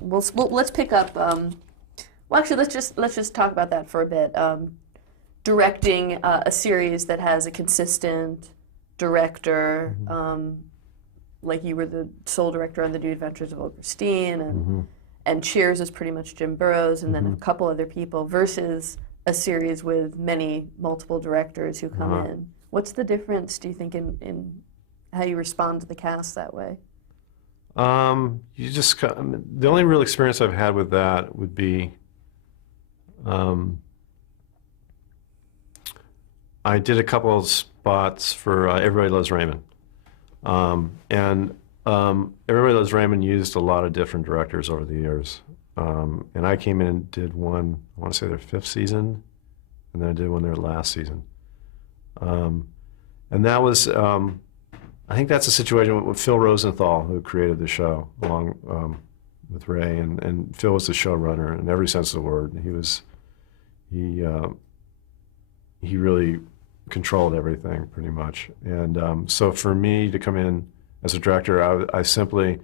let's pick up. Well, actually, let's just talk about that for a bit. Directing a series that has a consistent director, like you were the sole director on The New Adventures of Old Christine, and Cheers is pretty much Jim Burrows, and then a couple other people, versus a series with multiple directors who come in. What's the difference, do you think, in how you respond to the cast that way? The only real experience I've had with that would be, I did a couple of spots for Everybody Loves Raymond. Everybody Loves Raymond used a lot of different directors over the years. And I came in and did one, I want to say their 5th season, and then I did one their last season. And that was, I think that's a situation with Phil Rosenthal, who created the show, along with Ray, and Phil was the showrunner in every sense of the word. He really controlled everything, pretty much. And so for me to come in as a director, I simply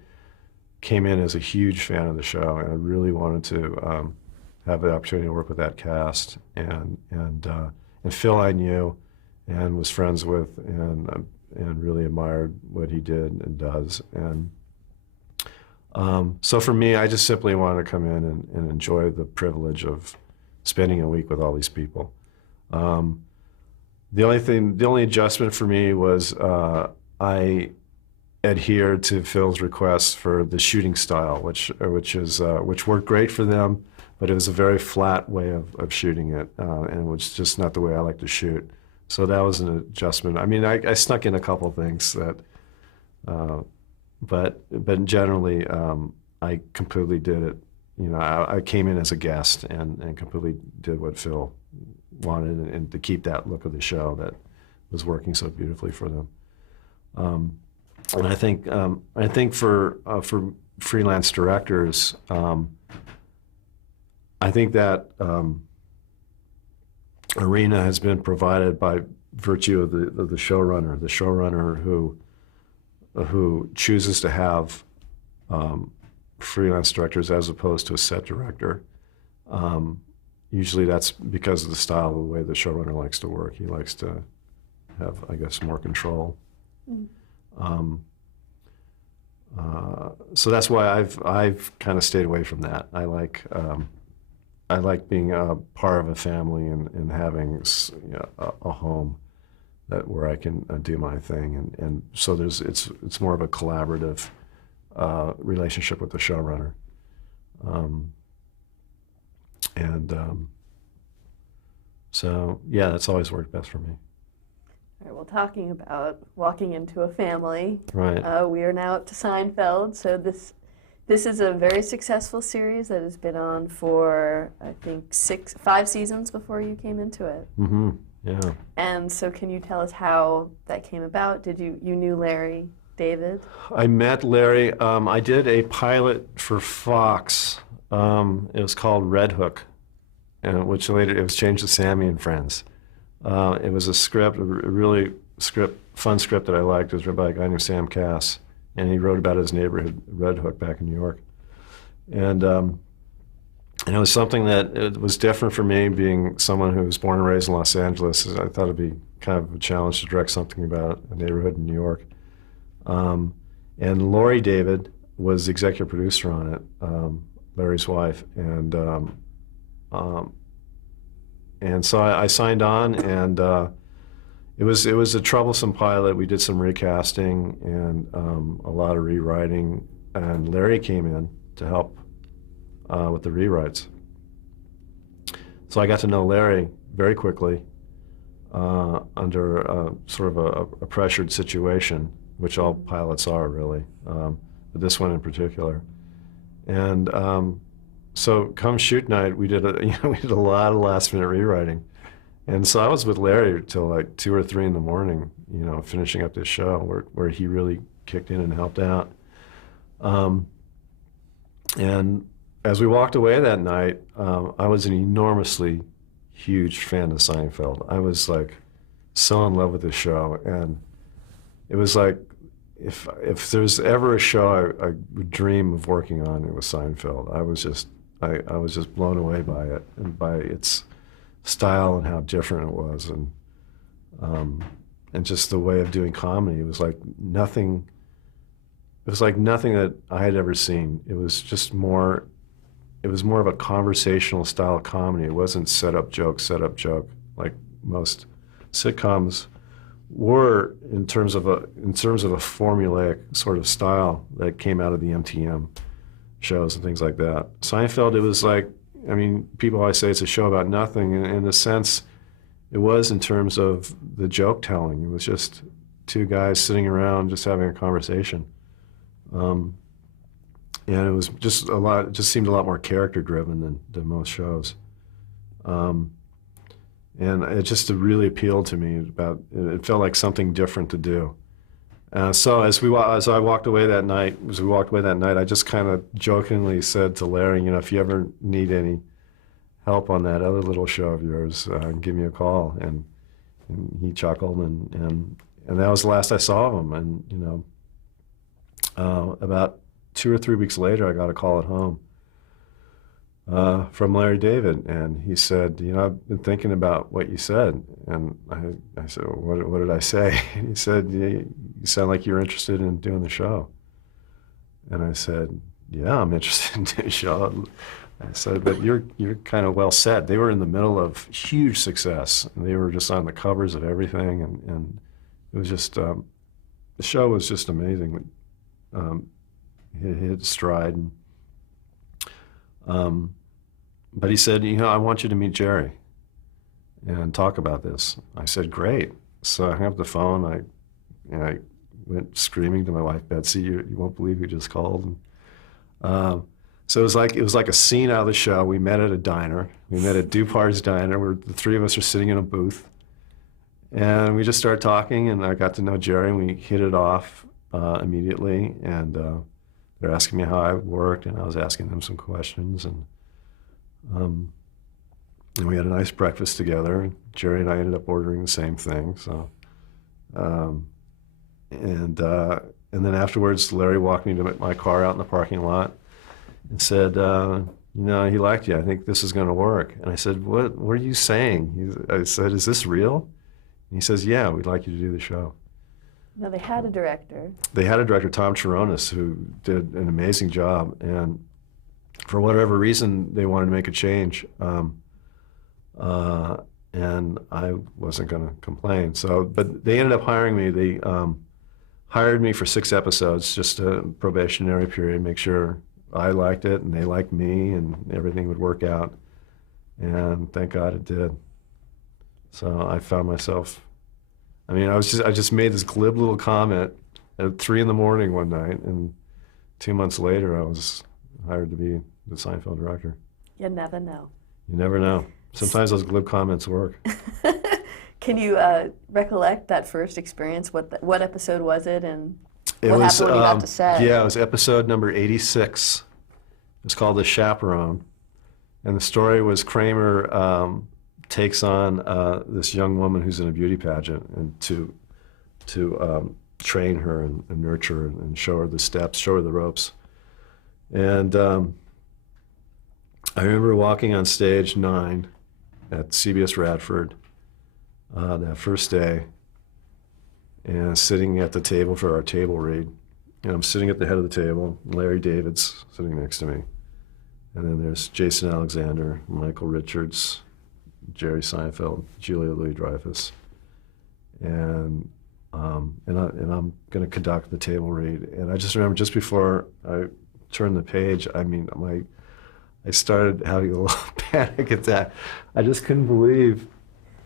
came in as a huge fan of the show, and I really wanted to have the opportunity to work with that cast. And Phil I knew and was friends with, and really admired what he did and does. And so for me, I just simply wanted to come in and enjoy the privilege of spending a week with all these people. The only adjustment for me was I adhered to Phil's request for the shooting style, which worked great for them, but it was a very flat way of shooting it, and it was just not the way I like to shoot. So that was an adjustment. I mean, I snuck in a couple of things that, but generally, I completely did it. You know, I came in as a guest and completely did what Phil wanted, and to keep that look of the show that was working so beautifully for them. And I think for freelance directors, I think that arena has been provided by virtue of the showrunner who chooses to have freelance directors as opposed to a set director. Usually that's because of the style of the way the showrunner likes to work. He likes to have, I guess, more control. So that's why I've kind of stayed away from that. I like being a part of a family and having a home where I can do my thing, and so it's more of a collaborative relationship with the showrunner. So yeah, that's always worked best for me. All right, well, talking about walking into a family, right? We are now up to Seinfeld. So this is a very successful series that has been on for, I think, 5 seasons before you came into it. Mm-hmm. Yeah. And so can you tell us how that came about? You knew Larry David? I met Larry. I did a pilot for Fox. It was called Red Hook, which later it was changed to Sammy and Friends. It was a script, a really fun script that I liked. It was written by a guy named Sam Cass, and he wrote about his neighborhood, Red Hook, back in New York. And it was something that it was different for me, being someone who was born and raised in Los Angeles. I thought it'd be kind of a challenge to direct something about a neighborhood in New York. And Lori David was the executive producer on it, Larry's wife, and so I signed on, and it was a troublesome pilot. We did some recasting and a lot of rewriting, and Larry came in to help with the rewrites. So I got to know Larry very quickly under sort of a pressured situation, which all pilots are really, but this one in particular. And so come shoot night, we did a lot of last-minute rewriting, and so I was with Larry till like 2 or 3 in the morning, finishing up this show where he really kicked in and helped out. And as we walked away that night, I was an enormously huge fan of Seinfeld. I was like so in love with the show, and it was like if there's ever a show I would dream of working on, it was Seinfeld. I was just blown away by it and by its style and how different it was, and just the way of doing comedy. It was like nothing. It was like nothing that I had ever seen. It was just more. It was more of a conversational style of comedy. It wasn't set up joke like most sitcoms were in terms of a formulaic sort of style that came out of the MTM shows and things like that. Seinfeld, it was like, I mean, people always say it's a show about nothing. In a sense, it was in terms of the joke telling. It was just two guys sitting around just having a conversation. And it was just it just seemed a lot more character driven than most shows. And it just really appealed to me. It felt like something different to do. So as we walked away that night, I just kind of jokingly said to Larry, if you ever need any help on that other little show of yours, give me a call. And he chuckled, and that was the last I saw of him. And about 2 or 3 weeks later, I got a call at home from Larry David, and he said, I've been thinking about what you said. And I said, well, what did I say? And he said, you sound like you're interested in doing the show. And I said, yeah, I'm interested in doing the show. I said, but you're kind of well set. They were in the middle of huge success, and they were just on the covers of everything, and it was just, the show was just amazing. It hit stride. But he said, I want you to meet Jerry and talk about this. I said, great. So I hung up the phone. I went screaming to my wife, Betsy, you won't believe who just called. So it was like a scene out of the show. We met at a diner. We met at Dupar's Diner, where the three of us are sitting in a booth. And we just started talking, and I got to know Jerry, and we hit it off immediately. And they're asking me how I worked, and I was asking them some questions. And we had a nice breakfast together. Jerry and I ended up ordering the same thing. So, and then afterwards, Larry walked me to my car out in the parking lot and said, he liked you. I think this is going to work. And I said, what are you saying? I said, is this real? And he says, yeah, we'd like you to do the show. Now, they had a director. They had a director, Tom Chironis, who did an amazing job. And for whatever reason, they wanted to make a change. And I wasn't going to complain. But they ended up hiring me. They hired me for 6 episodes, just a probationary period, make sure I liked it and they liked me and everything would work out. And thank God it did. So I found myself, I just made this glib little comment at 3 a.m. one night, and 2 months later I was hired to be the Seinfeld director. You never know. You never know. Sometimes those glib comments work. Can you recollect that first experience? What episode was it, and what happened when you got to set? Yeah, it was episode number 86. It was called The Chaperone. And the story was Kramer takes on this young woman who's in a beauty pageant, and to train her and nurture her and show her the steps, show her the ropes. And I remember walking on stage 9 at CBS Radford that first day, and sitting at the table for our table read. And I'm sitting at the head of the table, Larry David's sitting next to me. And then there's Jason Alexander, Michael Richards, Jerry Seinfeld, Julia Louis-Dreyfus. And I'm going to conduct the table read. And I just remember just before I turned the page, I started having a little panic attack. I just couldn't believe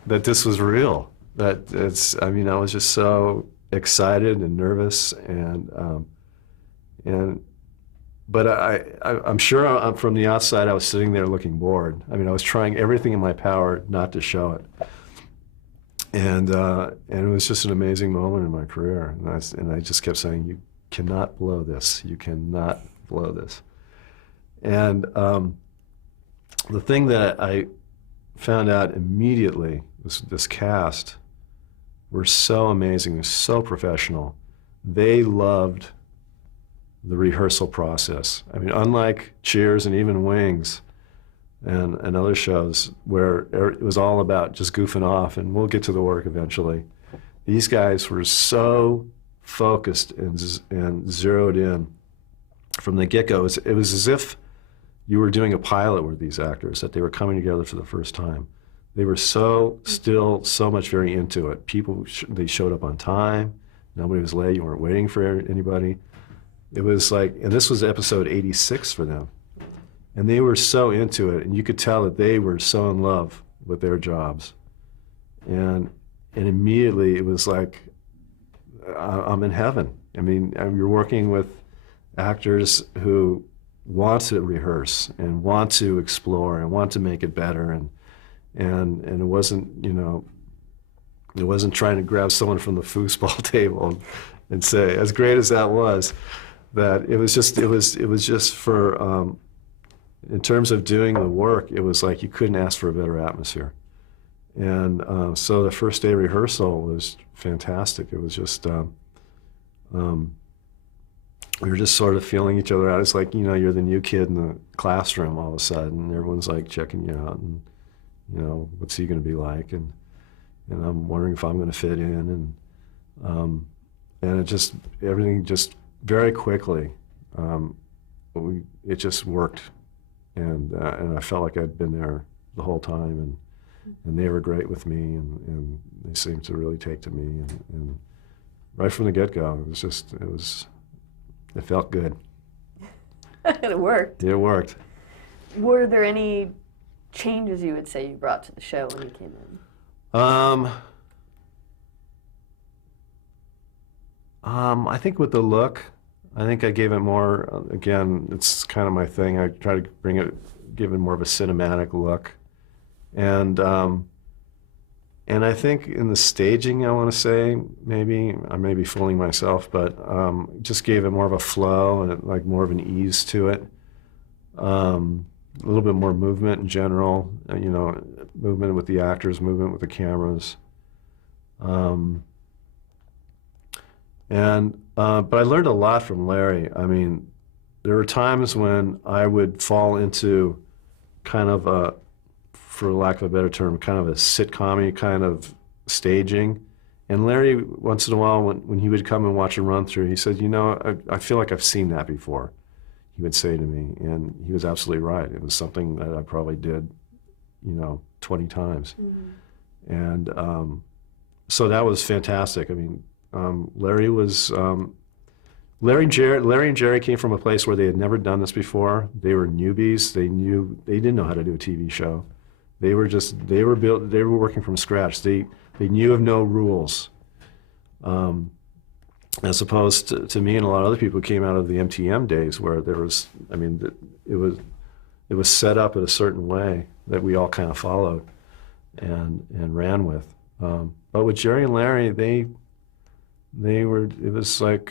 that this was real. I was just so excited and nervous, but I'm sure from the outside I was sitting there looking bored. I was trying everything in my power not to show it, and it was just an amazing moment in my career. And I just kept saying, "You cannot blow this. You cannot blow this." And the thing that I found out immediately was this cast were so amazing, so professional. they loved the rehearsal process. I mean, unlike Cheers and even Wings and other shows where it was all about just goofing off, and we'll get to the work eventually, these guys were so focused and zeroed in from the get-go. It was as if you were doing a pilot with these actors, that they were coming together for the first time. They were so much very into it. They showed up on time. Nobody was late. You weren't waiting for anybody. It was like, and this was episode 86 for them. And they were so into it, and you could tell that they were so in love with their jobs. And immediately it was like, I'm in heaven. I mean, you're working with actors who want to rehearse and want to explore and want to make it better, and it wasn't, it wasn't trying to grab someone from the foosball table and say, as great as that was, that it was just for, in terms of doing the work, it was like you couldn't ask for a better atmosphere. And so the first day rehearsal was fantastic. It was just, we were just sort of feeling each other out. It's like, you're the new kid in the classroom all of a sudden. Everyone's like checking you out, and, what's he going to be like? And I'm wondering if I'm going to fit in. And everything just very quickly, it just worked. And I felt like I'd been there the whole time, and they were great with me, and they seemed to really take to me. And right from the get-go, it felt good. It worked. It worked. Were there any changes you would say you brought to the show when you came in? I think with the look, I think I gave it more, again, it's kind of my thing. I try to give it more of a cinematic look. And I think in the staging, I want to say, maybe, I may be fooling myself, but just gave it more of a flow and like more of an ease to it. A little bit more movement in general, movement with the actors, movement with the cameras. But I learned a lot from Larry. I mean, there were times when I would fall into kind of a, for lack of a better term, kind of a sitcom-y kind of staging. And Larry, once in a while, when he would come and watch a run-through, he said, I feel like I've seen that before, he would say to me. And he was absolutely right. It was something that I probably did, 20 times. Mm-hmm. And so that was fantastic. I mean, Larry and Jerry came from a place where they had never done this before. They were newbies. They didn't know how to do a TV show. They were working from scratch. They knew of no rules. As opposed to me and a lot of other people who came out of the MTM days where there was, it was set up in a certain way that we all kind of followed and ran with. But with Jerry and Larry, it was like,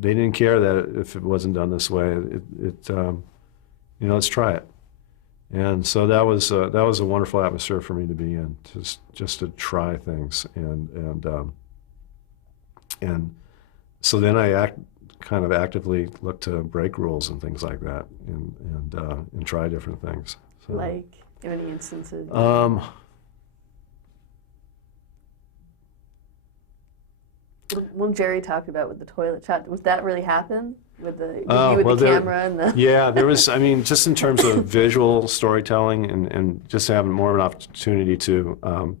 they didn't care that if it wasn't done this way. Let's try it. And so that was a wonderful atmosphere for me to be in, just to try things. And so then I kind of actively looked to break rules and things like that, and try different things. So, like, in any instances? When Jerry talked about with the toilet shot, was that really happen with the camera and the? Yeah, there was. Just in terms of visual storytelling and just having more of an opportunity to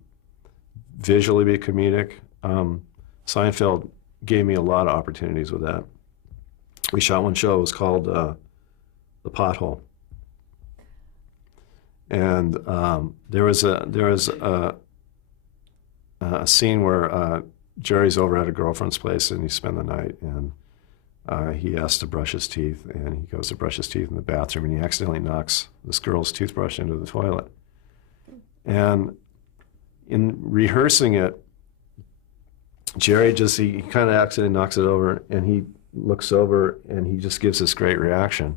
visually be comedic. Seinfeld gave me a lot of opportunities with that. We shot one show. It was called The Pothole, and there was a scene where. Jerry's over at a girlfriend's place, and he spent the night, and he has to brush his teeth, and he goes to brush his teeth in the bathroom, and he accidentally knocks this girl's toothbrush into the toilet. And in rehearsing it, Jerry he kind of accidentally knocks it over, and he looks over, and he just gives this great reaction.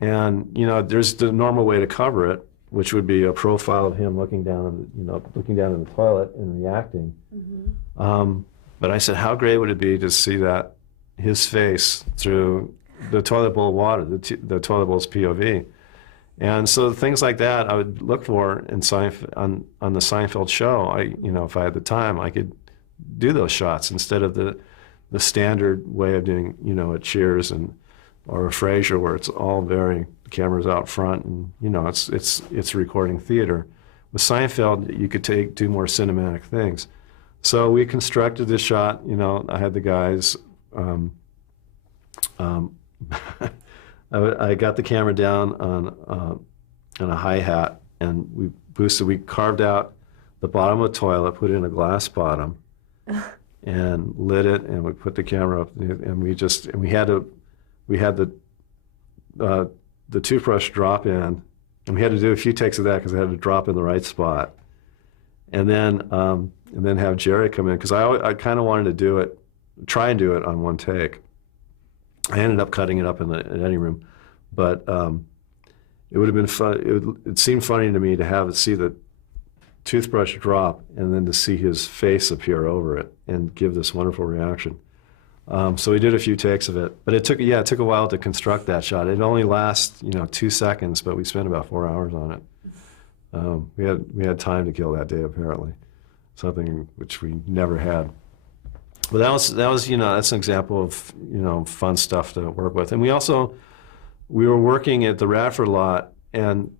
And, there's the normal way to cover it, which would be a profile of him looking down in the toilet and reacting. Mm-hmm. But I said, how great would it be to see that his face through the toilet bowl of water, the toilet bowl's POV. And so things like that I would look for in on the Seinfeld show. If I had the time, I could do those shots instead of the standard way of doing, at Cheers or a Frasier, where it's all the camera's out front and, it's recording theater. With Seinfeld, you could do more cinematic things. So we constructed this shot. I had the guys. I got the camera down on a hi-hat, and we boosted. We carved out the bottom of the toilet, put in a glass bottom, and lit it, and we put the camera up, and we had the toothbrush drop in, and we had to do a few takes of that because it had to drop in the right spot, and then have Jerry come in, because I kind of wanted to try and do it on one take. I ended up cutting it up in the editing room, but it would have been fun. It seemed funny to me to see the toothbrush drop and then to see his face appear over it and give this wonderful reaction. So we did a few takes of it, but it took a while to construct that shot. It only lasts 2 seconds, but we spent about 4 hours on it. We had time to kill that day, apparently, something which we never had. But that was that's an example of fun stuff to work with. And we were working at the Radford lot, and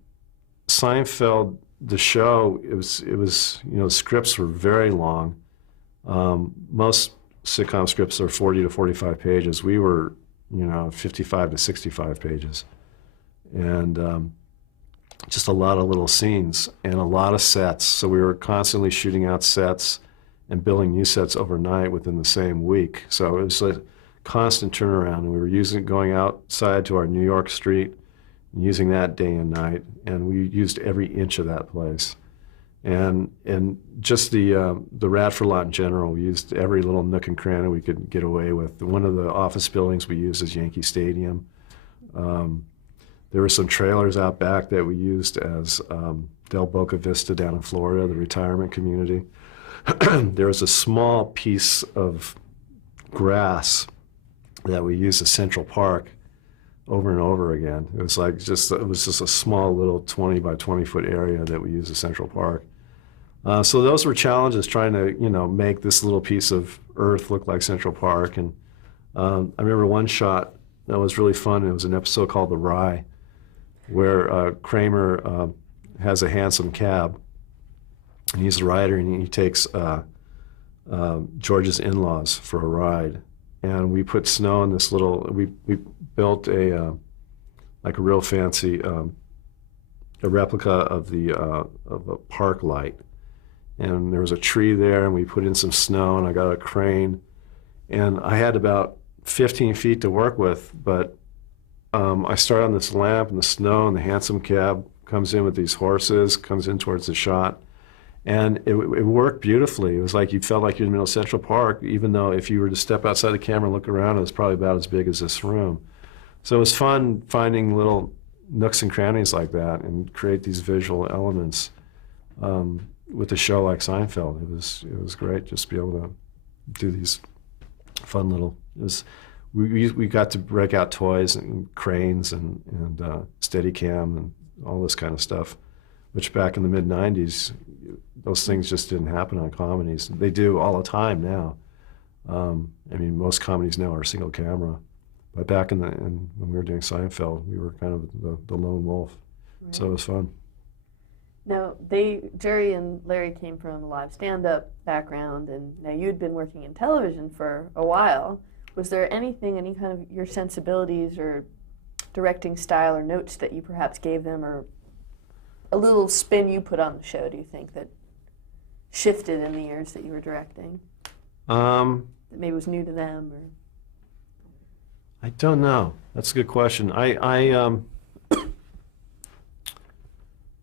Seinfeld, the show, it was scripts were very long. Most sitcom scripts are 40 to 45 pages. We were 55 to 65 pages, and just a lot of little scenes and a lot of sets. So we were constantly shooting out sets and building new sets overnight within the same week. So it was a constant turnaround, and we were going outside to our New York street and using that day and night, and we used every inch of that place. And just the Radford lot in general, we used every little nook and cranny we could get away with. One of the office buildings we used is Yankee Stadium. There were some trailers out back that we used as Del Boca Vista down in Florida, the retirement community. There was a small piece of grass that we used as Central Park over and over again. It was just a small little 20 by 20 foot area that we used as Central Park. So those were challenges, trying to make this little piece of earth look like Central Park. And I remember one shot that was really fun. It was an episode called The Rye, where Kramer has a hansom cab. And he's the rider, and he takes George's in-laws for a ride. And we put snow in this we built a real fancy, a replica of a park light. And there was a tree there, and we put in some snow, and I got a crane. And I had about 15 feet to work with, but I started on this lamp in the snow, and the hansom cab comes in with these horses, comes in towards the shot. And it worked beautifully. It was like you felt like you're in the middle of Central Park, even though if you were to step outside the camera and look around, it was probably about as big as this room. So it was fun finding little nooks and crannies like that and create these visual elements with a show like Seinfeld. It was great just to be able to do these fun little. We got to break out toys and cranes and Steadicam and all this kind of stuff, which back in the mid-'90s, those things just didn't happen on comedies. They do all the time now. Most comedies now are single camera. But back when we were doing Seinfeld, we were kind of the lone wolf. Right. So it was fun. Now, Jerry and Larry came from a live stand-up background, and now you'd been working in television for a while. Was there any kind of your sensibilities or directing style or notes that you perhaps gave them, or a little spin you put on the show, do you think, that shifted in the years that you were directing? That maybe was new to them, or? I don't know. That's a good question.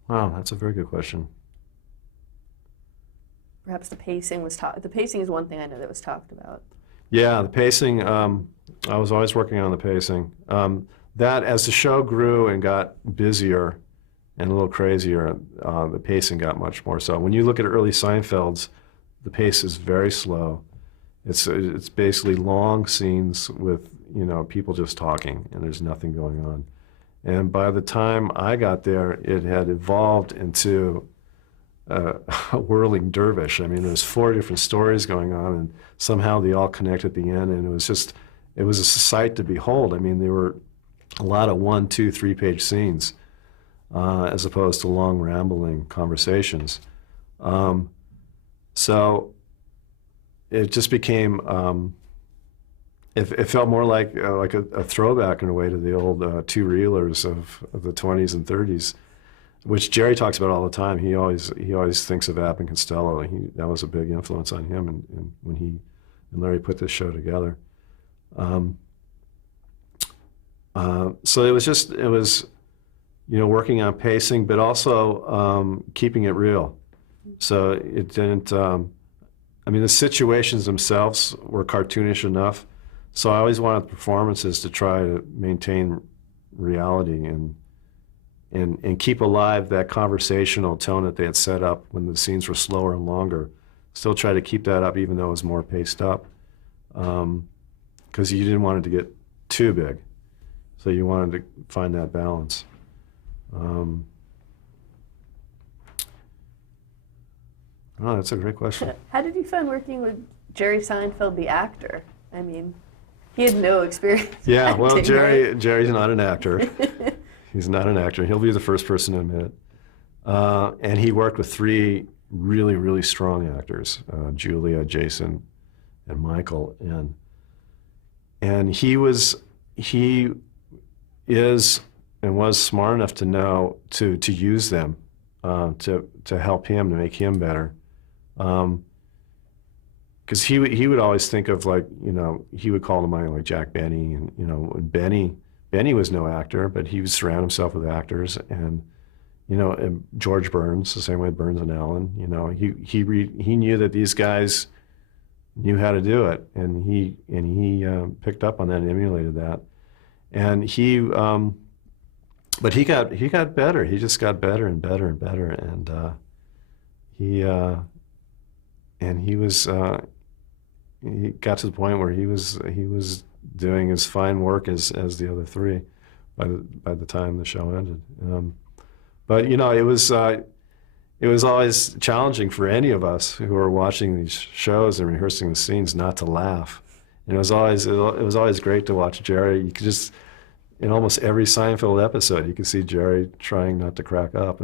Wow, that's a very good question. Perhaps the pacing was the pacing is one thing I know that was talked about. Yeah, the pacing, I was always working on the pacing. That, as the show grew and got busier and a little crazier, the pacing got much more so. When you look at early Seinfelds, the pace is very slow, It's basically long scenes with, you know, people just talking, and there's nothing going on. And by the time I got there, it had evolved into a whirling dervish. I mean, there's 4 different stories going on, and somehow they all connect at the end, and it was a sight to behold. I mean, there were a lot of 1, 2, 3-page scenes, as opposed to long, rambling conversations. So it just became, it felt more like a throwback in a way to the old two-reelers of the 20s and 30s, which Jerry talks about all the time. He always thinks of Abbott and Costello. That was a big influence on him, and when he and Larry put this show together. So it was, you know, working on pacing, but also keeping it real. So it didn't. I mean, the situations themselves were cartoonish enough. So I always wanted the performances to try to maintain reality and keep alive that conversational tone that they had set up when the scenes were slower and longer. Still try to keep that up even though it was more paced up, because you didn't want it to get too big. So you wanted to find that balance. Oh, that's a great question. How did you find working with Jerry Seinfeld, the actor? I mean, he had no experience. Yeah, well, acting, right? Jerry's not an actor. He's not an actor. He'll be the first person to admit it. And he worked with 3 really, really strong actors, Julia, Jason, and Michael. And he is and was smart enough to know to use them to help him, to make him better. Because he would always think of, like, you know, he would call to mind like Jack Benny, and, you know, Benny was no actor, but he would surround himself with actors, and, you know, and George Burns, the same way Burns and Allen, you know, he knew that these guys knew how to do it, and he picked up on that and emulated that, and but he got better. He just got better and better and better, and he got to the point where he was doing as fine work as the other 3 by the time the show ended. But you know, it was always challenging for any of us who were watching these shows and rehearsing the scenes not to laugh. And it was always great to watch Jerry. You could just, in almost every Seinfeld episode, you could see Jerry trying not to crack up,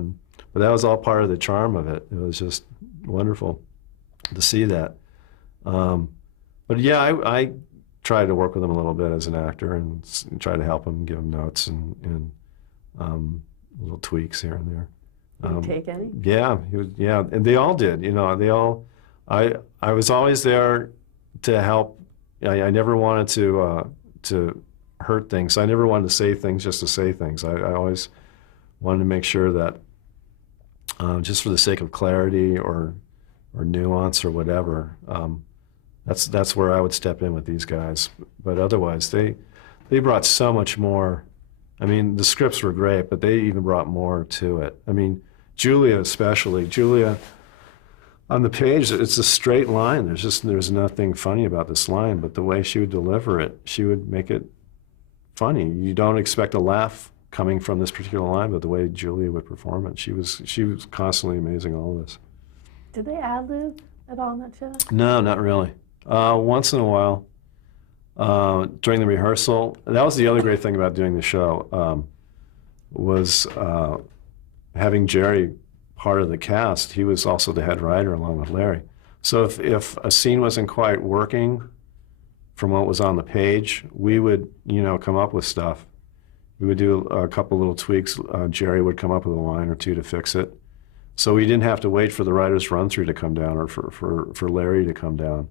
but that was all part of the charm of it. It was just wonderful to see that. But yeah, I tried to work with him a little bit as an actor and try to help him, give him notes and little tweaks here and there. Did you take any? Yeah, and they all did. You know, I was always there to help. I never wanted to hurt things. I never wanted to say things just to say things. I always wanted to make sure that, just for the sake of clarity or nuance or whatever, that's where I would step in with these guys. But otherwise, they brought so much more. I mean, the scripts were great, but they even brought more to it. I mean, Julia especially. Julia, on the page, it's a straight line. There's nothing funny about this line, but the way she would deliver it, she would make it funny. You don't expect a laugh coming from this particular line, but the way Julia would perform it, she was constantly amazing all of us. Did they ad-lib at all in that show? No, not really. Once in a while, during the rehearsal. That was the other great thing about doing the show, was having Jerry part of the cast. He was also the head writer along with Larry. So if a scene wasn't quite working from what was on the page, we would, you know, come up with stuff. We would do a couple little tweaks. Jerry would come up with a line or 2 to fix it. So we didn't have to wait for the writer's run-through to come down or for Larry to come down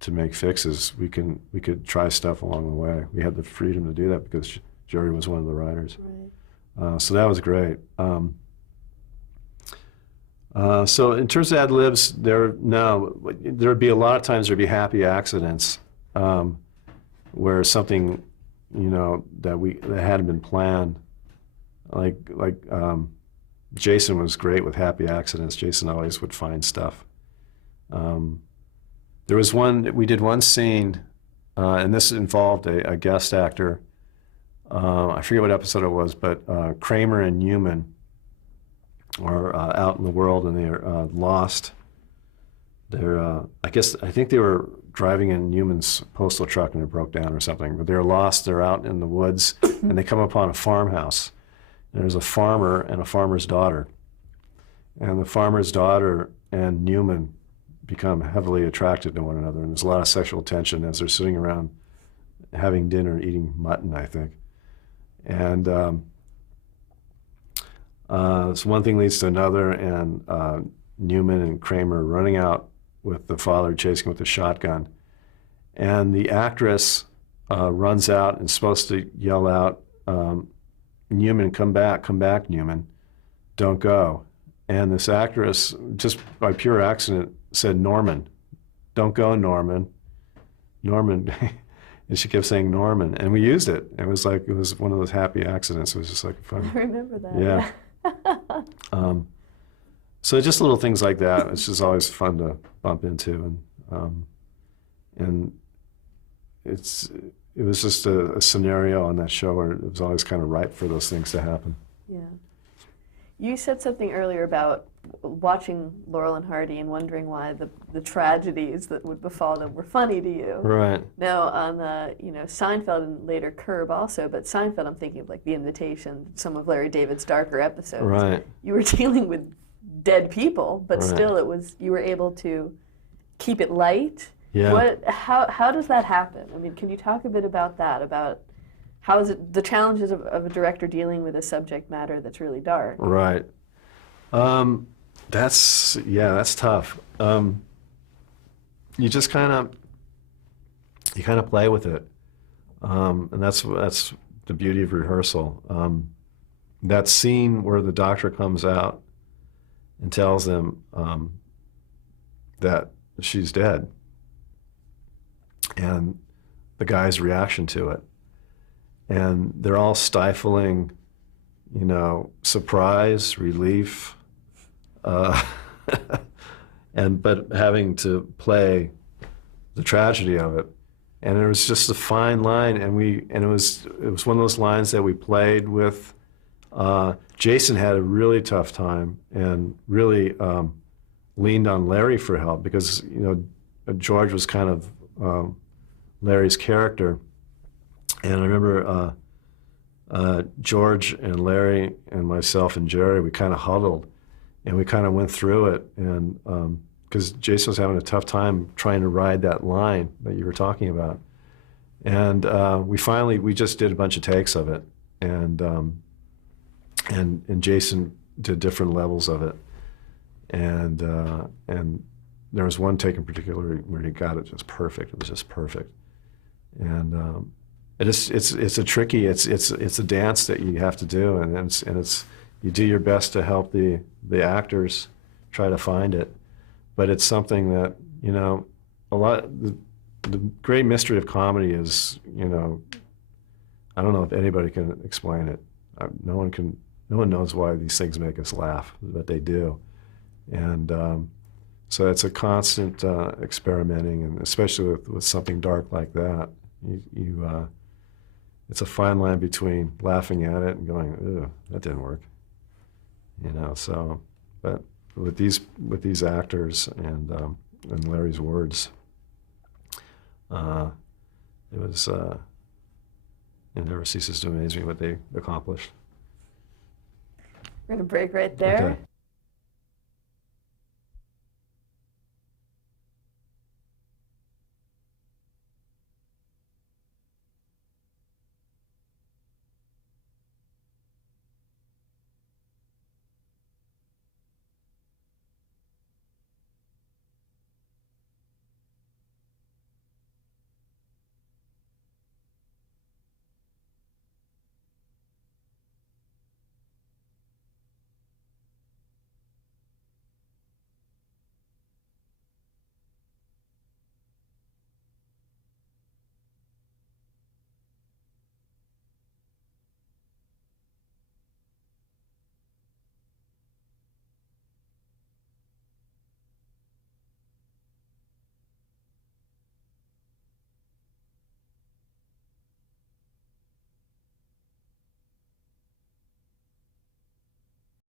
to make fixes. We could try stuff along the way. We had the freedom to do that because Jerry was one of the writers. Right. So that was great. So in terms of ad libs, there'd be a lot of times there'd be happy accidents where something, you know, that hadn't been planned, like Jason was great with happy accidents. Jason always would find stuff. There was we did one scene, and this involved a guest actor. I forget what episode it was, but Kramer and Newman are out in the world, and they're lost. I think they were driving in Newman's postal truck and it broke down or something, but they're lost. They're out in the woods, and they come upon a farmhouse. And there's a farmer and a farmer's daughter. And the farmer's daughter and Newman become heavily attracted to one another, and there's a lot of sexual tension as they're sitting around having dinner, eating mutton, I think. And so one thing leads to another, and Newman and Kramer running out with the father chasing with a shotgun. And the actress runs out and is supposed to yell out, Newman, come back, Newman, don't go. And this actress, just by pure accident, said, Norman, don't go, Norman. Norman. And she kept saying Norman, and we used it. It was one of those happy accidents. It was just like fun. I remember that. Yeah. So just little things like that. It's just always fun to bump into, and it was just a scenario on that show where it was always kind of ripe for those things to happen. Yeah. You said something earlier about watching Laurel and Hardy and wondering why the tragedies that would befall them were funny to you. Right. Now on Seinfeld and later Curb also, but Seinfeld I'm thinking of like The Invitation, some of Larry David's darker episodes. Right. You were dealing with dead people, but Right. still you were able to keep it light. Yeah. How does that happen? I mean, can you talk a bit about that? About how is it the challenges of a director dealing with a subject matter that's really dark? Right. That's tough. You just kind of play with it, and that's the beauty of rehearsal. That scene where the doctor comes out and tells them that she's dead, and the guy's reaction to it, and they're all stifling, surprise, relief, but having to play the tragedy of it. And it was just a fine line, and it was one of those lines that we played with. Jason had a really tough time and really leaned on Larry for help because George was kind of Larry's character. And I remember George and Larry and myself and Jerry, we kind of huddled and we kind of went through it. And because Jason was having a tough time trying to ride that line that you were talking about. And we just did a bunch of takes of it. And Jason did different levels of it. And there was one take in particular where he got it just perfect. It was just perfect. And it's a dance that you have to do, and it's you do your best to help the actors try to find it, but it's something that the great mystery of comedy is I don't know if anybody can explain it. No one knows why these things make us laugh, but they do, and so it's a constant experimenting, and especially with something dark like that. It's a fine line between laughing at it and going, "Ugh, that didn't work," So, but with these actors and Larry's words, it was it never ceases to amaze me what they accomplished. We're gonna break right there. Okay.